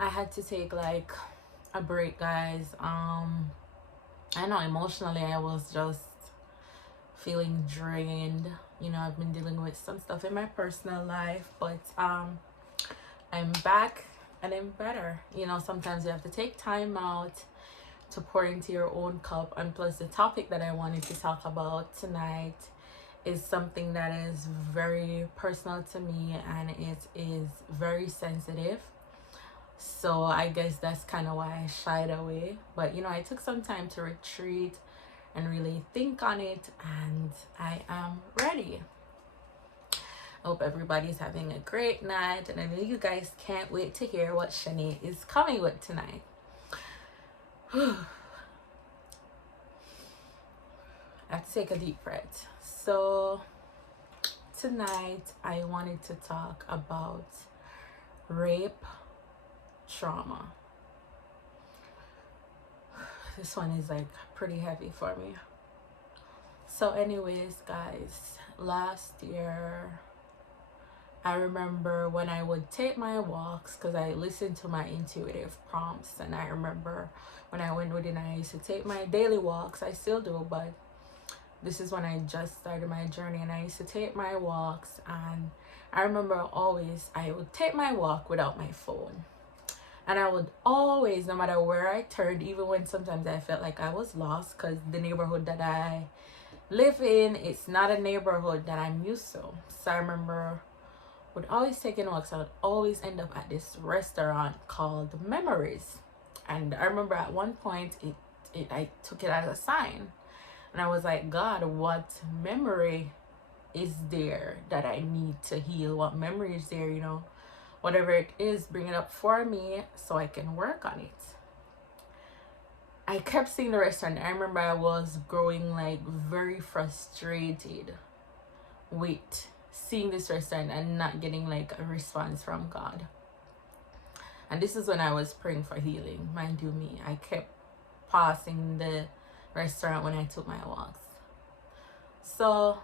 I had to take like a break, guys. I know emotionally I was just feeling drained. You know, I've been dealing with some stuff in my personal life, but I'm back and I'm better. You know, sometimes you have to take time out to pour into your own cup. And plus, the topic that I wanted to talk about tonight is something that is very personal to me, and it is very sensitive. So I guess that's kind of why I shied away. But you know, I took some time to retreat and really think on it, and I am ready. I hope everybody's having a great night, and I know you guys can't wait to hear what Shanae is coming with tonight. I have to take a deep breath. So tonight I wanted to talk about rape trauma. This one is like pretty heavy for me. So anyways, guys, last year I remember when I would take my walks, because I listened to my intuitive prompts, and I remember when I went within, I used to take my daily walks. I still do, but this is when I just started my journey, and I used to take my walks, and I remember always I would take my walk without my phone. And I would always, no matter where I turned, even when sometimes I felt like I was lost, because the neighborhood that I live in, it's not a neighborhood that I'm used to. So I remember would always taking walks. I would always end up at this restaurant called Memories. And I remember at one point I took it as a sign. And I was like, God, what memory is there that I need to heal? What memory is there, you know? Whatever it is, bring it up for me so I can work on it. I kept seeing the restaurant. I remember I was growing like very frustrated with seeing this restaurant and not getting like a response from God. And this is when I was praying for healing. Mind you me, I kept passing the restaurant when I took my walks. So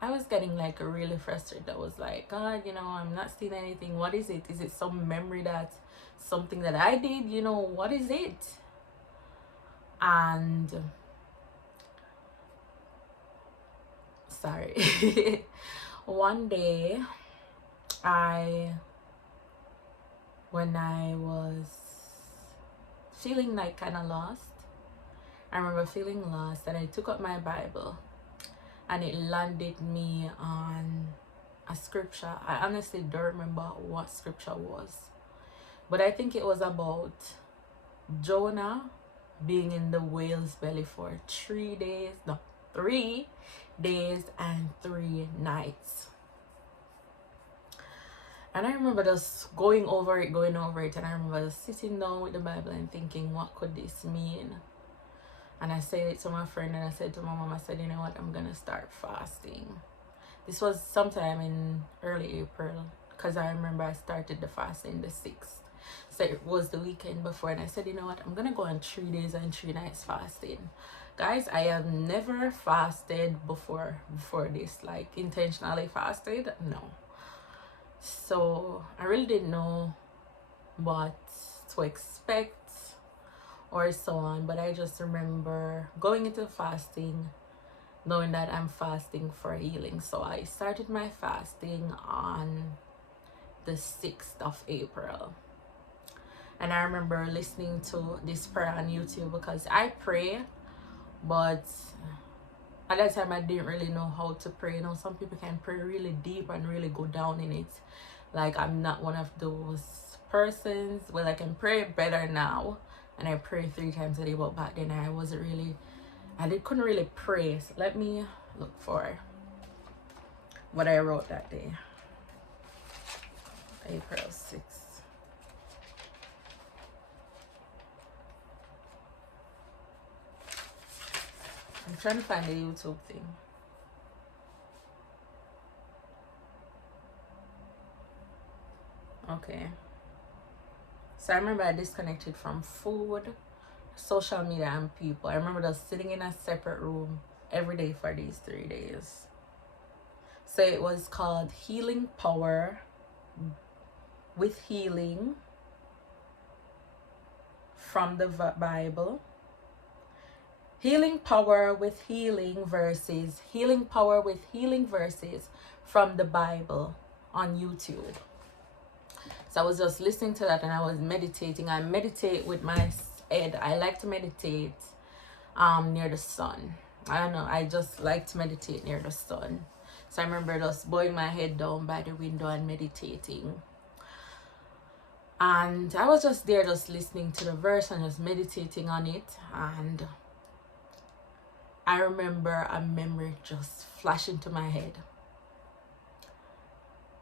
I was getting like really frustrated. I was like, God, you know, I'm not seeing anything. What is it? Is it some memory that something that I did? You know, what is it? And sorry. One day when I was feeling like kind of lost, I remember feeling lost, and I took up my Bible and it landed me on a scripture. I honestly don't remember what scripture was, but I think it was about Jonah being in the whale's belly for 3 days and 3 nights. And I remember just going over it, and I remember just sitting down with the Bible and thinking, what could this mean? And I said it to my friend, and I said to my mom, I said, you know what, I'm gonna start fasting. This was sometime in early April, because I remember I started the fasting the 6th. So it was the weekend before, and I said, you know what, I'm gonna go on 3 days and 3 nights fasting. Guys, I have never fasted before this, like intentionally fasted, no. So I really didn't know what to expect or so on, but I just remember going into fasting knowing that I'm fasting for healing. So I started my fasting on the 6th of April. And I remember listening to this prayer on YouTube, because I pray, but at that time I didn't really know how to pray. You know, some people can pray really deep and really go down in it. Like, I'm not one of those persons. Well, I can pray better now, and I pray 3 times a day, but back then I wasn't really, couldn't really pray. So let me look for what I wrote that day. April 6th. I'm trying to find the YouTube thing. Okay. So I remember I disconnected from food, social media, and people. I remember just sitting in a separate room every day for these 3 days. So it was called Healing Power with Healing from the Bible. Healing power with healing verses. Healing power with healing verses from the Bible on YouTube. So I was just listening to that and I was meditating. I meditate with my head. I like to meditate near the sun. I don't know, I just like to meditate near the sun. So I remember just bowing my head down by the window and meditating. And I was just there just listening to the verse and just meditating on it. And I remember a memory just flash into my head.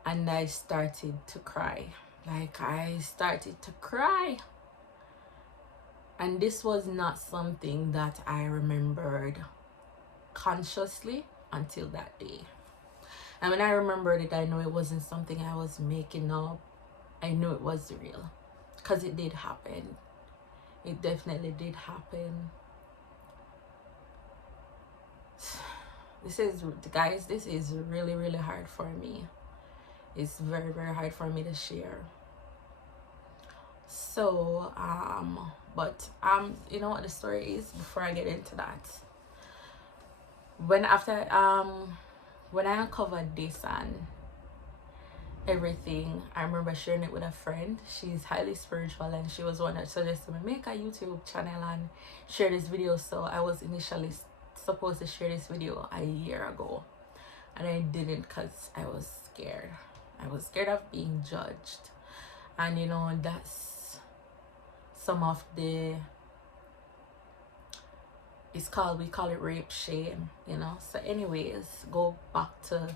And I started to cry. Like, I started to cry. And this was not something that I remembered consciously until that day. And when I remembered it, I know it wasn't something I was making up. I knew it was real. Because it did happen. It definitely did happen. This is, guys, this is really, really hard for me. It's very, very hard for me to share. So, you know what the story is before I get into that. When I uncovered this and everything, I remember sharing it with a friend. She's highly spiritual and she was one that suggested me make a YouTube channel and share this video. So I was initially supposed to share this video a year ago and I didn't because I was scared. I was scared of being judged. And you know, that's some of the, we call it rape shame, you know. So anyways, go back to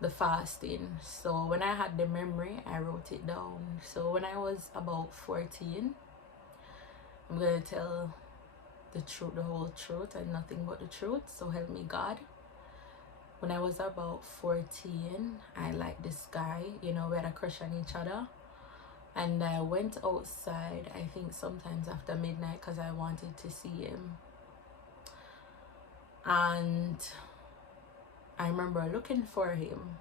the fasting. So when I had the memory, I wrote it down. So when I was about 14, I'm gonna tell the truth, the whole truth and nothing but the truth, so help me God. When I was about 14, I liked this guy, you know, we had a crush on each other. And I went outside, I think sometimes after midnight, because I wanted to see him. And I remember looking for him.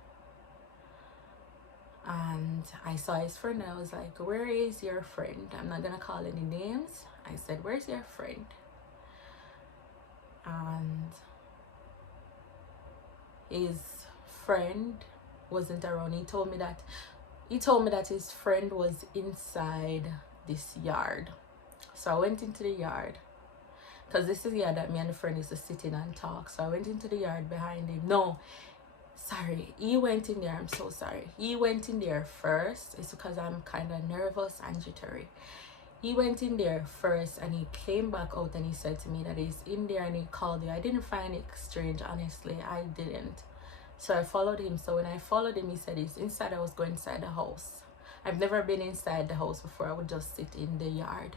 And I saw his friend. I was like, where is your friend? I'm not going to call any names. I said, where's your friend? And his friend wasn't around. He told me that his friend was inside this yard. So I went into the yard, because this is the yard that me and the friend used to sit in and talk. So I went into the yard behind him. No, sorry, he went in there. I'm so sorry. He went in there first. It's because I'm kind of nervous and jittery. He went in there first and he came back out and he said to me that he's in there and he called you. I didn't find it strange, honestly. I didn't. So I followed him. So when I followed him, he said he's inside. I was going inside the house. I've never been inside the house before. I would just sit in the yard.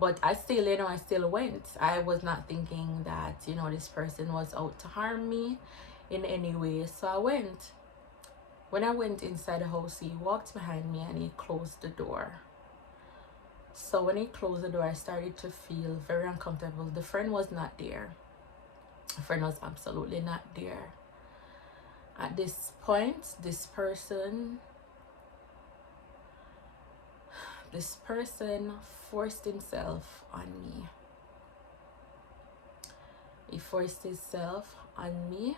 But I still, you know, I still went. I was not thinking that, you know, this person was out to harm me in any way. So I went. When I went inside the house, he walked behind me and he closed the door. So when he closed the door, I started to feel very uncomfortable. The friend was not there. The friend was absolutely not there. At this point, this person forced himself on me. He forced himself on me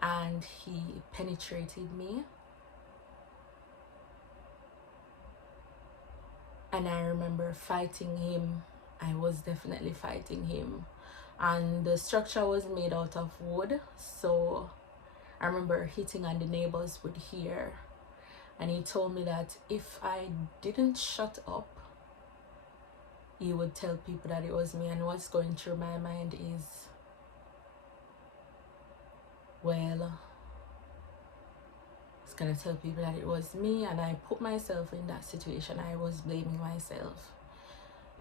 and he penetrated me. And I remember fighting him. I was definitely fighting him. And the structure was made out of wood. So I remember hitting and the neighbors would hear. And he told me that if I didn't shut up, he would tell people that it was me. And what's going through my mind is, well, it's gonna tell people that it was me. And I put myself in that situation. I was blaming myself.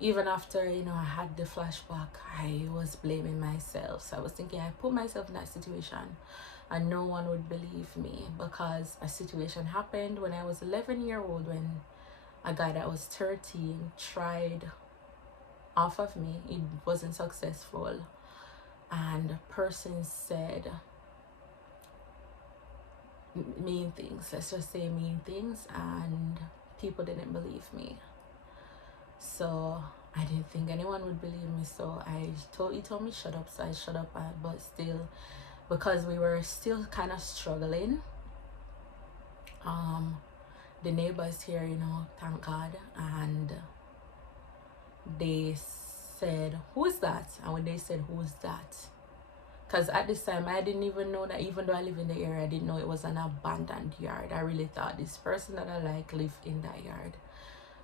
Even after, you know, I had the flashback, I was blaming myself. So I was thinking, I put myself in that situation and no one would believe me, because a situation happened when I was 11 years old, when a guy that was 13 tried off of me. It wasn't successful. And the person said mean things, let's just say mean things, and people didn't believe me. So I didn't think anyone would believe me, so he told me shut up, so I shut up. But still, because we were still kind of struggling, um the neighbors here, you know, thank God, and they said, who's that? And when they said, who's that, because at this time I didn't even know that, even though I live in the area, I didn't know it was an abandoned yard. I really thought this person that I like lived in that yard.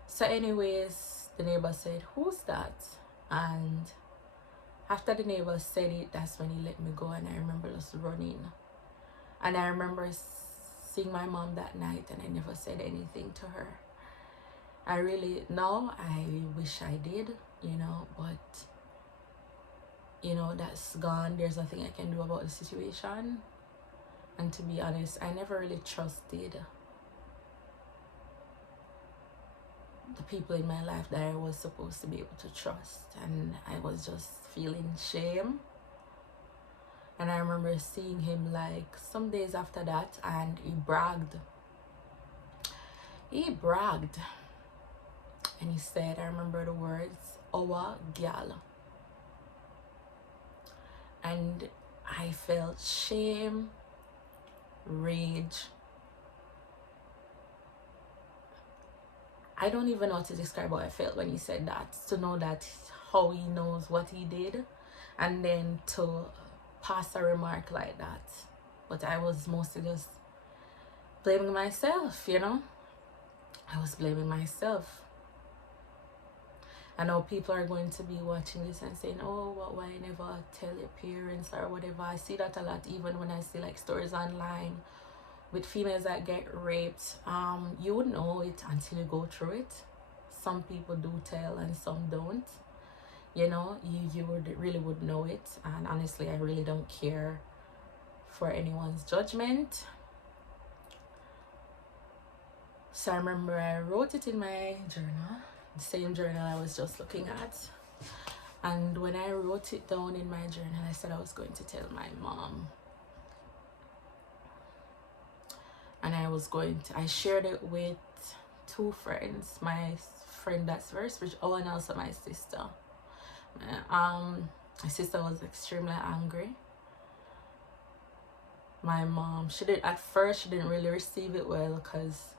So anyways, the neighbor said, who's that? And after the neighbor said it, that's when he let me go. And I remember just running, and I remember seeing my mom that night, and I never said anything to her. I really, now I wish I did, you know, but you know, that's gone. There's nothing I can do about the situation. And to be honest, I never really trusted the people in my life that I was supposed to be able to trust, and I was just feeling shame. And I remember seeing him like some days after that, and he bragged, and he said, I remember the words, our gal. And I felt shame, rage. I don't even know how to describe how I felt when he said that, to know that how he knows what he did, and then to pass a remark like that. But I was mostly just blaming myself, you know. I was blaming myself. I know people are going to be watching this and saying, oh, why never tell your parents or whatever. I see that a lot, even when I see like stories online with females that get raped. You would know it until you go through it. Some people do tell and some don't. You know, you really would know it. And honestly, I really don't care for anyone's judgment. So I remember I wrote it in my journal, the same journal I was just looking at. And when I wrote it down in my journal, I said I was going to tell my mom. And I shared it with two friends. My friend that's very spiritual, and also my sister. My sister was extremely angry. My mom, at first she didn't really receive it well, because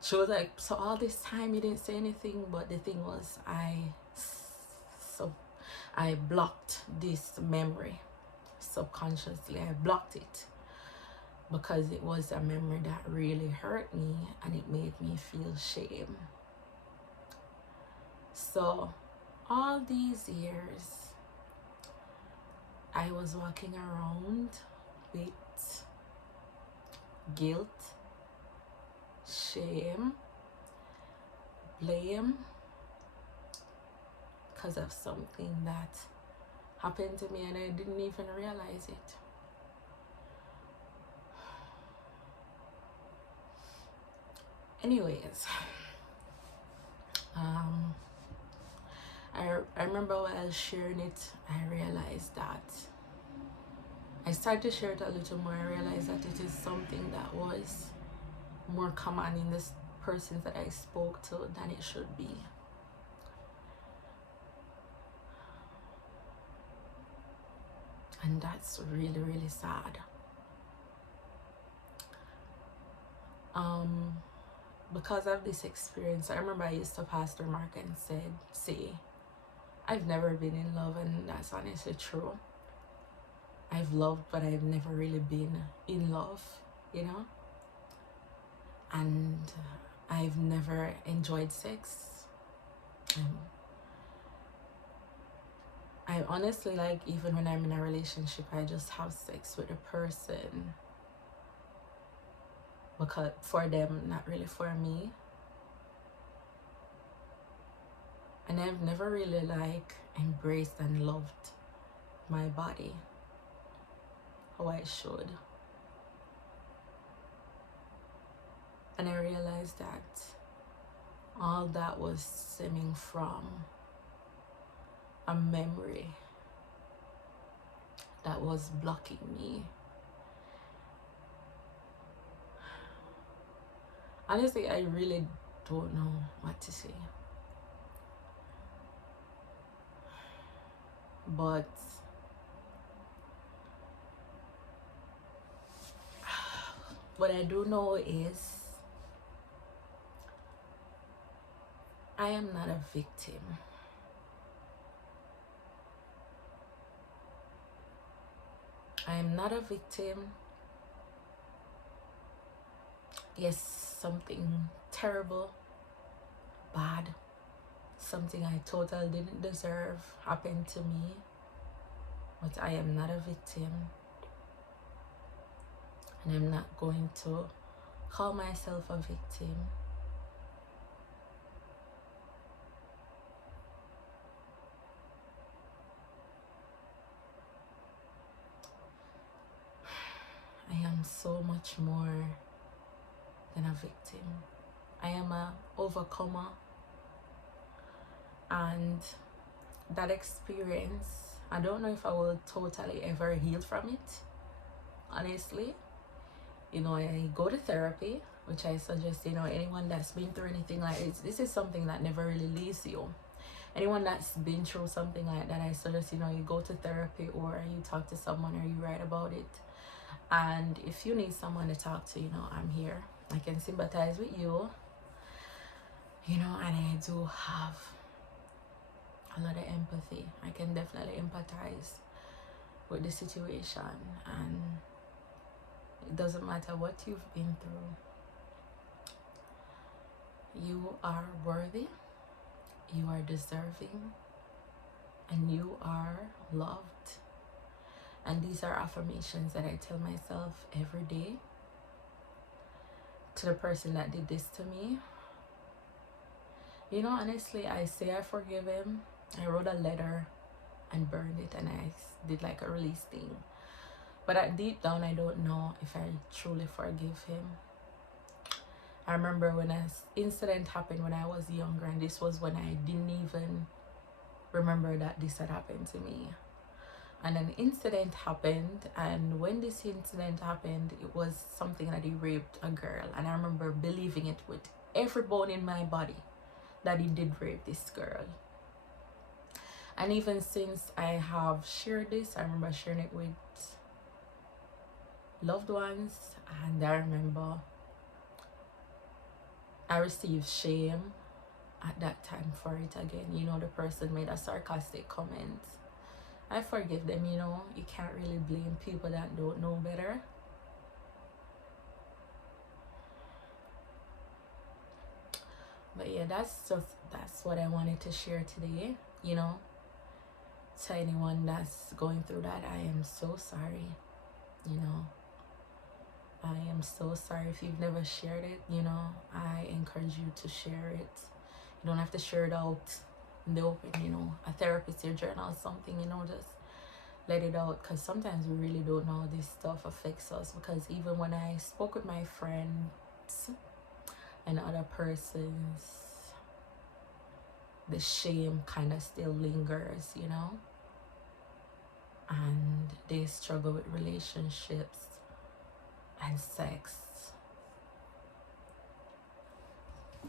she was like, so all this time you didn't say anything. But the thing was, I blocked this memory subconsciously. I blocked it because it was a memory that really hurt me, and it made me feel shame. So all these years I was walking around with guilt, shame, blame, because of something that happened to me, and I didn't even realize it. Anyways, I remember while sharing it, I realized that I started to share it a little more. I realized that it is something that was more common in the persons that I spoke to than it should be. And that's really, really sad. Because of this experience, I remember I used to Pastor Mark and say, I've never been in love, and that's honestly true. I've loved, but I've never really been in love, you know? And I've never enjoyed sex. I honestly, like, even when I'm in a relationship, I just have sex with a person because for them, not really for me. And I've never really like embraced and loved my body how I should. And I realized that all that was stemming from a memory that was blocking me. Honestly, I really don't know what to say. but what I do know is I am not a victim. I am not a victim. Yes, something terrible, bad, something I totally didn't deserve happened to me, but I am not a victim, and I'm not going to call myself a victim. I am so much more than a victim. I am a overcomer, and that experience, I don't know if I will totally ever heal from it, honestly. You know, I go to therapy, which I suggest, you know, anyone that's been through anything like this is something that never really leaves you. Anyone that's been through something like that, I suggest, you know, you go to therapy, or you talk to someone, or you write about it. And if you need someone to talk to, you know, I'm here. I can sympathize with you, you know, and I do have a lot of empathy. I can definitely empathize with the situation, and it doesn't matter what you've been through. You are worthy, you are deserving, and you are loved. And these are affirmations that I tell myself every day. To the person that did this to me, you know, honestly, I say I forgive him. I wrote a letter and burned it, and I did like a release thing. But deep down, I don't know if I truly forgive him. I remember when an incident happened when I was younger, and this was when I didn't even remember that this had happened to me. And an incident happened, and when this incident happened, it was something that he raped a girl, and I remember believing it with every bone in my body that he did rape this girl. And even since I have shared this, I remember sharing it with loved ones, and I remember I received shame at that time for it again. You know, the person made a sarcastic comment. I forgive them, you know. You can't really blame people that don't know better. But yeah, that's what I wanted to share today, you know. To anyone that's going through that, I am so sorry, you know. I am so sorry. If you've never shared it, you know, I encourage you to share it. You don't have to share it out in the open, you know. A therapist, your journal, something, you know, just let it out, because sometimes we really don't know how this stuff affects us. Because even when I spoke with my friends and other persons, the shame kind of still lingers, you know, and they struggle with relationships and sex.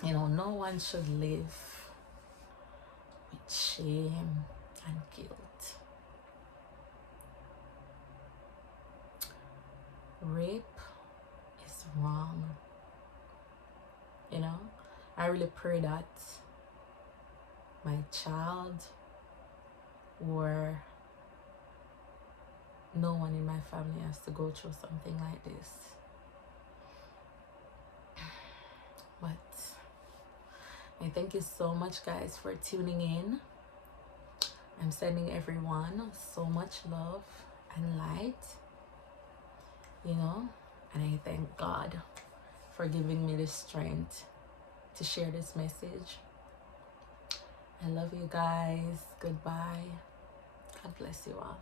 You know, no one should live with shame and guilt. Rape is wrong, you know. I really pray that my child or no one in my family has to go through something like this. But I thank you so much, guys, for tuning in. I'm sending everyone so much love and light, you know, and I thank God for giving me the strength to share this message. I love you guys. Goodbye. God bless you all.